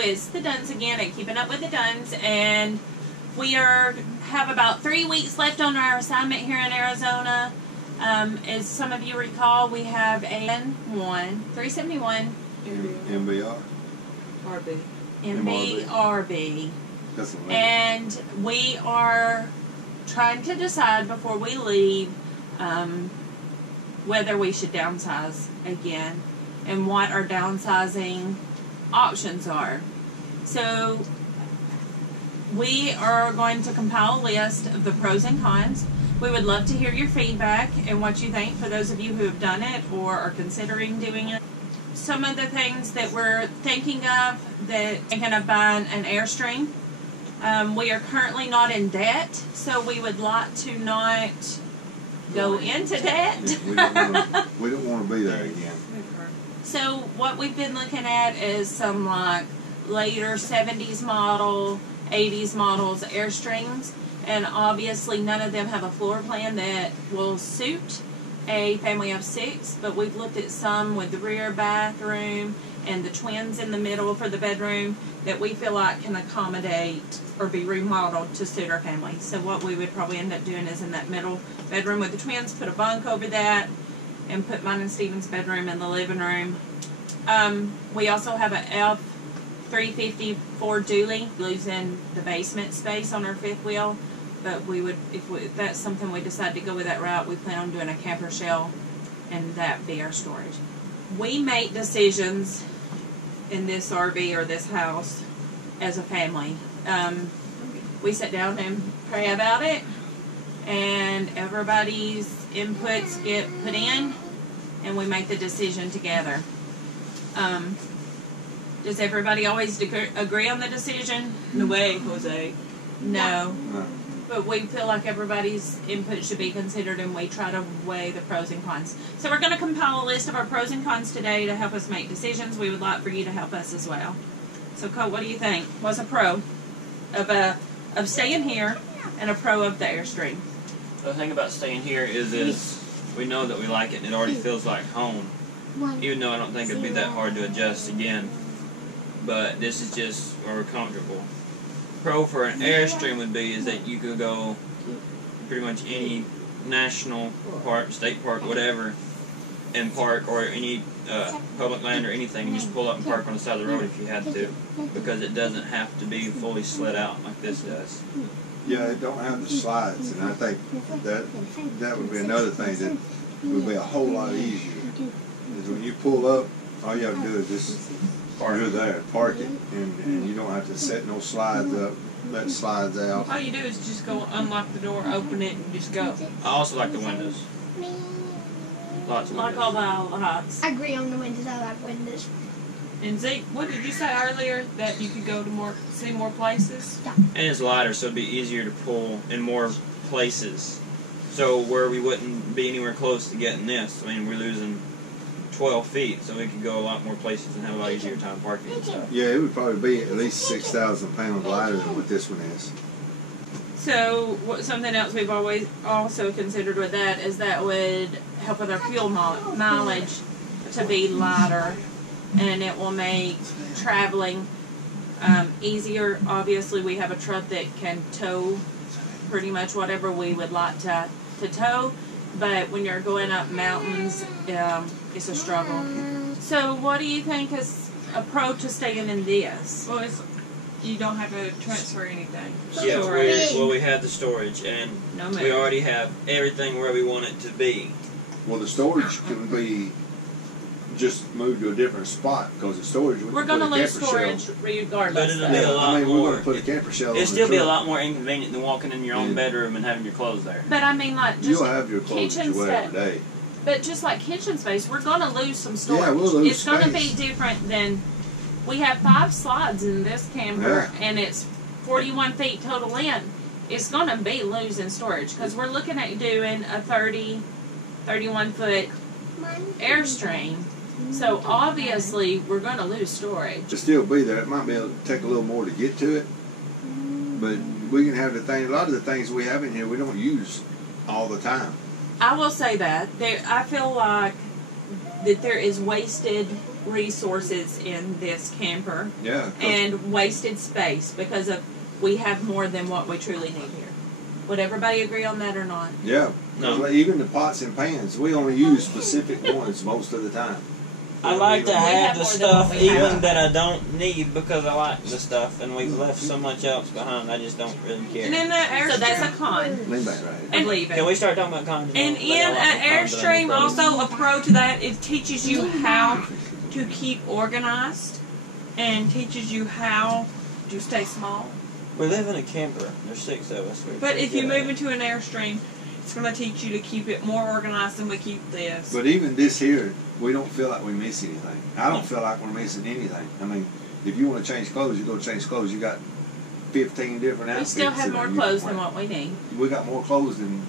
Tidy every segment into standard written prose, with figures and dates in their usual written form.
it's the Duns again at Keeping Up with the Duns, and we have about 3 weeks left on our assignment here in Arizona. As some of you recall, we have a 371 MBR. RB. MBRB. That's a And we are trying to decide before we leave whether we should downsize again and what our downsizing options are. So we are going to compile a list of the pros and cons. We would love to hear your feedback and what you think for those of you who have done it or are considering doing it. Some of the things that we're thinking of buying an airstream. We are currently not in debt, so we would like to not go into debt. We don't want to be there again. So what we've been looking at is some like later 70s model, 80s models airstreams, and obviously none of them have a floor plan that will suit a family of 6, but we've looked at some with the rear bathroom and the twins in the middle for the bedroom that we feel like can accommodate or be remodeled to suit our family. So what we would probably end up doing is in that middle bedroom with the twins, put a bunk over that, and put mine and Steven's bedroom in the living room. We also have a F350 Ford dually, losing the basement space on our fifth wheel. But we would, if that's something we decide to go with that route, we plan on doing a camper shell, and that be our storage. We make decisions in this RV or this house as a family. We sit down and pray about it, and everybody's inputs get put in, and we make the decision together. Does everybody always agree on the decision? No way, Jose. No. But we feel like everybody's input should be considered, and we try to weigh the pros and cons. So we're going to compile a list of our pros and cons today to help us make decisions. We would like for you to help us as well. So, Colt, what do you think? What's a pro of staying here and a pro of the Airstream? The thing about staying here is we know that we like it, and it already feels like home. Even though I don't think it'd be that hard to adjust again. But this is just where we're comfortable. Pro for an Airstream would be is that you could go pretty much any national park, state park, whatever, and park, or any public land or anything, and just pull up and park on the side of the road if you had to, because it doesn't have to be fully slid out like this does. Yeah, it don't have the slides, and I think that would be another thing that would be a whole lot easier. Is when you pull up, all you have to do is just you're there, park it, and you don't have to set no slides up, let slides out. All you do is just go unlock the door, open it, and just go. I also like the windows. Lots of Like windows. all the lights. I agree on the windows. I like windows. And Zeke, what did you say earlier? That you could go to see more places? And it's lighter, so it'd be easier to pull in more places. So where we wouldn't be anywhere close to getting this, I mean, we're losing 12 feet, so we could go a lot more places and have a lot easier time parking and stuff. Yeah, it would probably be at least 6,000 pounds lighter than what this one is. So something else we've always also considered with that is that would help with our fuel mileage to be lighter, and it will make traveling easier. Obviously, we have a truck that can tow pretty much whatever we would like to tow, but when you're going up mountains, it's a struggle. So what do you think is a pro to staying in this? Well, you don't have to transfer anything. Yeah, we have the storage, and we already have everything where we want it to be. Well, the storage can be just moved to a different spot, because the storage We're going to lose storage regardless. But it'll be a lot we're more. going to put a camper shell on the It'll still be a truck. lot more inconvenient than walking in your own bedroom and having your clothes there. But I mean, like, just You'll have your clothes that kitchen you wear stuff. every day. But just like kitchen space, we're going to lose some storage. Yeah, we'll lose It's going to be space. different than, we have 5 slides in this camper, and it's 41 feet total in. It's going to be losing storage, because we're looking at doing a 31 foot Airstream. So obviously, we're going to lose storage. To still be there, it might be able to take a little more to get to it, but we can have the thing. A lot of the things we have in here, we don't use all the time. I will say that I feel like that there is wasted resources in this camper Yeah. and wasted space because we have more than what we truly need here. Would everybody agree on that or not? Yeah. No. Even the pots and pans, we only use specific ones most of the time. I like to have have the more than stuff what we even have. that I don't need because I like the stuff, and we've left so much else behind. I just don't really And care. in that Airstream, So that's a con Lean back right of here. leaving. Can we start talking about cons? and in an Airstream, also a pro to that, it teaches you how to keep organized and teaches you how to stay small. We live in a camper. There's 6 of us. We're But pretty if you good at move it. into an Airstream, it's going to teach you to keep it more organized than we keep this. But even this here, we don't feel like we miss anything. I don't feel like we're missing anything. I mean, if you want to change clothes, you go change clothes. You got 15 different We outfits. still have in more there. clothes than what we need. We got more clothes than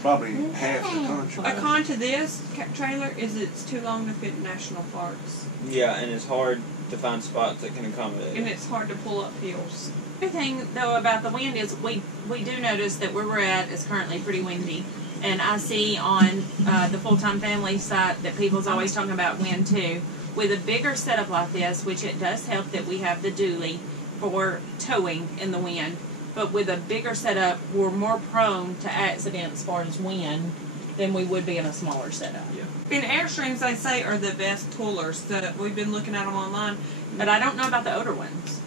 probably half the country. A con to this trailer is it's too long to fit in national parks. Yeah, and it's hard to find spots that can accommodate And it. it's hard to pull up hills. The thing though about the wind is we do notice that where we're at is currently pretty windy, and I see on the full-time family site that people's always talking about wind too. With a bigger setup like this, which it does help that we have the dually for towing in the wind, but with a bigger setup, we're more prone to accidents as far as wind than we would be in a smaller setup. In Airstreams, they say are the best pullers. That we've been looking at them online. But I don't know about the older ones.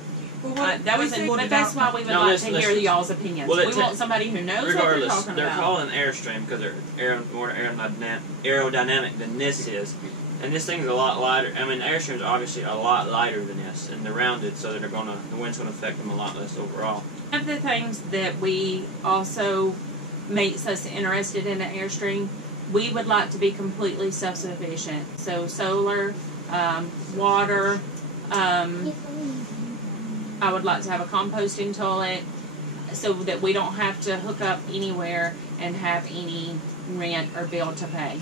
Well, That was, but that's why we would No, like listen, to hear listen. y'all's opinions. Well, We want somebody who knows what they're Regardless, talking they're about. calling Airstream because they're more aerodynamic than this is. And this thing's a lot lighter. I mean, Airstream's obviously a lot lighter than this, and they're rounded so that the wind's gonna affect them a lot less overall. One of the things that we also makes us interested in an Airstream, we would like to be completely self-sufficient. So solar, water. I would like to have a composting toilet so that we don't have to hook up anywhere and have any rent or bill to pay.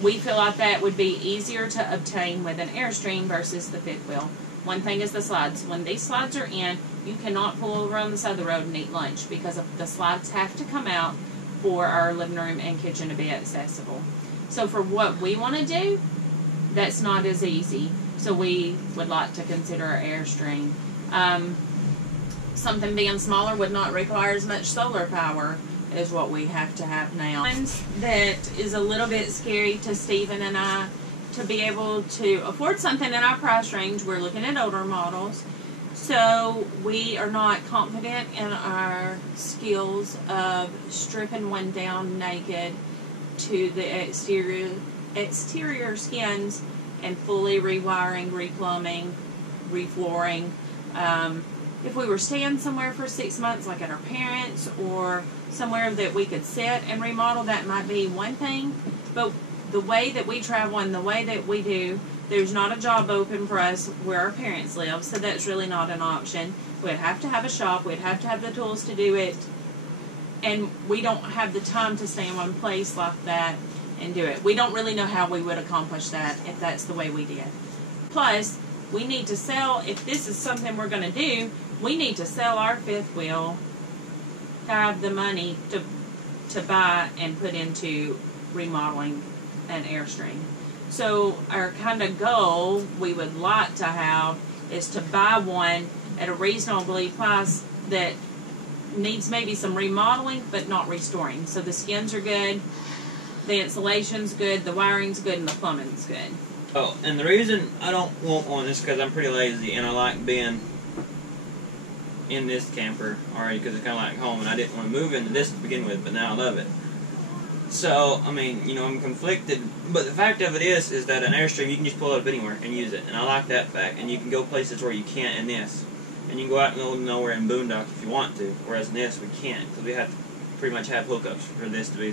We feel like that would be easier to obtain with an Airstream versus the fifth wheel. One thing is the slides. When these slides are in, you cannot pull over on the side of the road and eat lunch because the slides have to come out for our living room and kitchen to be accessible. So for what we want to do, that's not as easy. So we would like to consider an Airstream. Something being smaller would not require as much solar power as what we have to have now. That is a little bit scary to Stephen and I to be able to afford something in our price range. We're looking at older models. So we are not confident in our skills of stripping one down naked to the exterior skins and fully rewiring, replumbing, reflooring. If we were staying somewhere for 6 months, like at our parents' or somewhere that we could sit and remodel, that might be one thing. But the way that we travel and the way that we do, there's not a job open for us where our parents live, so that's really not an option. We'd have to have a shop, we'd have to have the tools to do it, and we don't have the time to stay in one place like that and do it. We don't really know how we would accomplish that if that's the way we did. Plus, we need to sell, if this is something we're going to do, we need to sell our fifth wheel to have the money to buy and put into remodeling an Airstream. So our kind of goal we would like to have is to buy one at a reasonably price that needs maybe some remodeling but not restoring. So the skins are good, the insulation's good, the wiring's good, and the plumbing's good. Oh, and the reason I don't want one is because I'm pretty lazy and I like being in this camper already because it's kind of like home, and I didn't want to move into this to begin with, but now I love it. So, I mean, you know, I'm conflicted, but the fact of it is that an Airstream, you can just pull it up anywhere and use it, and I like that fact, and you can go places where you can't in this, and you can go out in the middle of nowhere and boondock if you want to, whereas in this, we can't, because we have to pretty much have hookups for this to be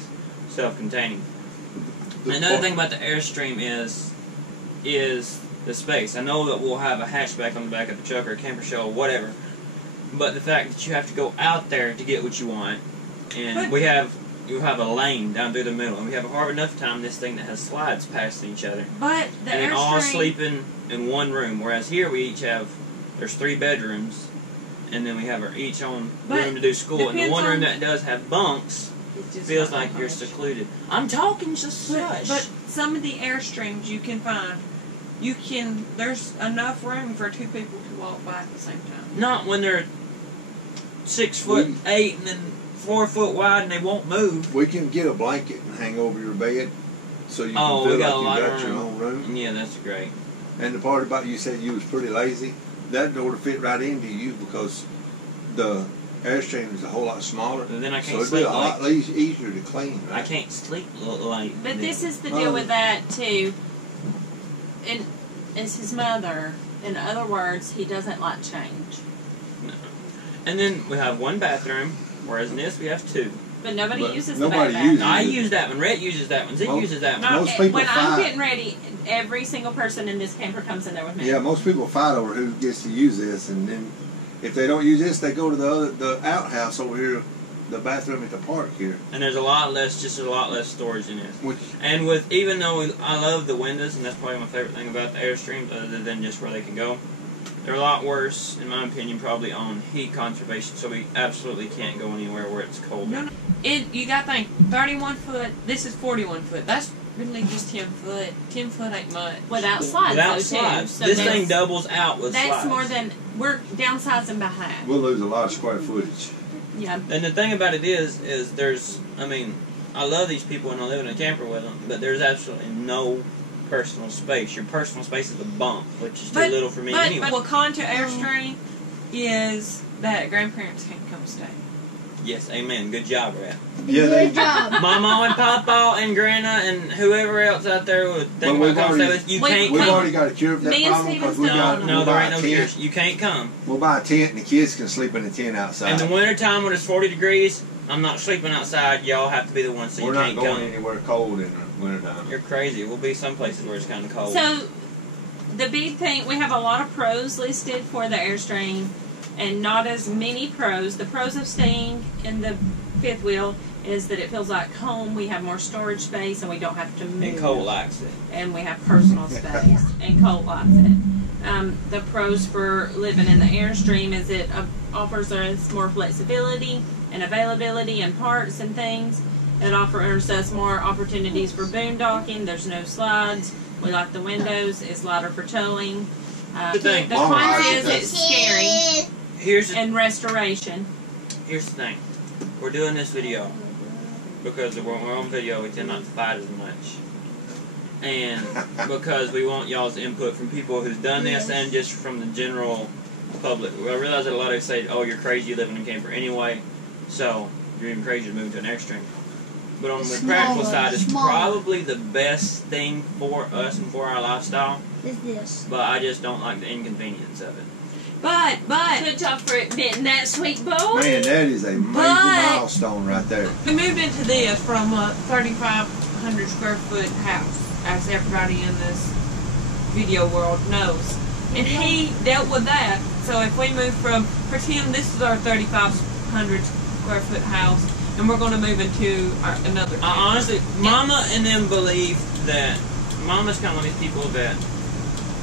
self-containing. Another thing about the Airstream is the space. I know that we'll have a hatchback on the back of the truck or a camper shell or whatever, but the fact that you have to go out there to get what you want, and you have a lane down through the middle, and we have a hard enough time this thing that has slides passing each other. But the And then all Airstream, sleeping in one room, whereas here we each have, there's 3 bedrooms, and then we have our each own But room to do school, and the depends one room on- that does have bunks it's just feels not like that you're much. secluded. I'm talking just such. But some of the Airstreams you can find there's enough room for 2 people to walk by at the same time. Not when they're 6'8" and then 4 foot wide and they won't move. We can get a blanket and hang over your bed so you can Oh, we feel got a like lot you of got your room. own room. Yeah, that's great. And the part about you said you was pretty lazy, that door to fit right into you because the airstream is a whole lot smaller. And then I So can't it'd be sleep a lot easier to clean. I Right? can't sleep like. But this is the deal with that too. And it's his mother. In other words, he doesn't like change. No. And then we have 1 bathroom, whereas in this we have 2. But nobody But uses nobody the bathroom. uses I use that one. Rhett uses that one. Zeke Most- uses that one. No, Most people when I'm fight. getting ready, every single person in this camper comes in there with me. Yeah, most people fight over who gets to use this, and then if they don't use this, they go to the outhouse over here, the bathroom at the park here. And there's a lot less storage in this. Which And even though I love the windows, and that's probably my favorite thing about the Airstreams, other than just where they can go, they're a lot worse, in my opinion, probably on heat conservation. So we absolutely can't go anywhere where it's cold. No. You got to think, 31 foot, this is 41 foot. That's really just 10 foot. 10 foot ain't much. Without slides, Without though, slides, too. So this that's- thing doubles out with That's slides. more than we're downsizing by half. we'll lose a lot of square footage. Yeah. And the thing about it is there's, I mean, I love these people and I live in a camper with them, but there's absolutely no personal space. Your personal space is a bump, which is too little for me anyway. But what con to Airstream is that grandparents can't come stay. Yes, amen. Good job, Rat. Yeah, they. Good job. Mama and Papa and Grandma and whoever else out there would think Well, about we've coming stay already- with you We've can't We've come. already got a cure for that Me and problem because Steven we got still No, we'll there buy ain't a no tent. cures. You can't come. We'll buy a tent and the kids can sleep in the tent outside. In the wintertime when it's 40 degrees, I'm not sleeping outside. Y'all have to be the ones so We're you not can't going come. anywhere cold in the wintertime. You're crazy. We'll be some places where it's kind of cold. So, the big thing, we have a lot of pros listed for the Airstream, and not as many pros. The pros of staying in the fifth wheel is that it feels like home. We have more storage space, and we don't have to move. and Cole likes it. And we have personal space, and Colt likes it. The pros for living in the Airstream is it offers us more flexibility and availability and parts and things. It offers us more opportunities for boondocking. There's no slides. We like the windows. It's lighter for towing. Good thing. The Mama cons likes is it. it's scary Here's the and restoration. thing. We're doing this video because when we're on video, we tend not to fight as much. And because we want y'all's input from people who's done this and just from the general public. I realize that a lot of you say, oh, you're crazy, you live in a camper anyway, so you're even crazy to move to an Airstream. But on the practical side, it's probably the best thing for us and for our lifestyle, Is this? but I just don't like the inconvenience of it. But Good job for admitting that, sweet boy. Man, that is a major milestone right there. we moved into this from a 3,500 square foot house, as everybody in this video world knows. And he dealt with that. So if we move from, pretend this is our 3,500 square foot house, and we're going to move into another. Honestly, Mama and them believe that Mama's kind of one of these people that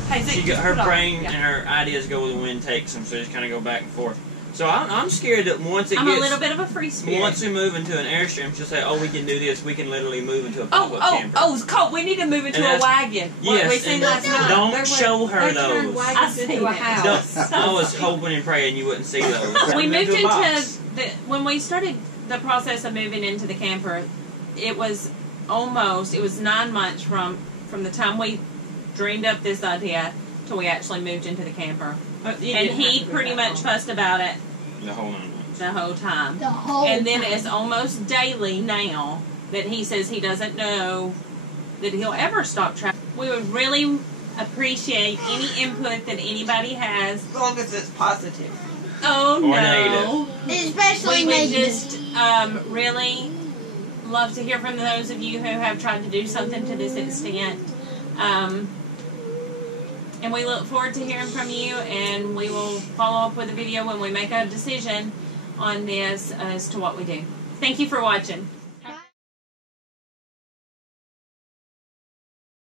Hey, Zeke, she got just her put it on. brain Yeah. and her ideas go where the wind takes them, so they just kind of go back and forth. So I'm scared that once it I'm gets a little bit of a free spirit. once we move into an Airstream, she'll say, "Oh, we can do this. We can literally move into a pop-up camper." Colt, we need to move into And a wagon. Yes, we seen and last night. don't show her they turned those. wagons I into seen a it. house. I was hoping and praying you wouldn't see those. We moved a into box. when we started the process of moving into the camper. It was 9 months from the time we dreamed up this idea till we actually moved into the camper. But you And didn't have he to be pretty that much long. fussed about it the whole 9 months. the whole time. The whole And then time. it's almost daily now that he says he doesn't know that he'll ever stop traveling. We would really appreciate any input that anybody has. As long as it's positive. Oh Or no. Especially We would negative. just really love to hear from those of you who have tried to do something to this extent. And we look forward to hearing from you, and we will follow up with a video when we make a decision on this as to what we do. Thank you for watching.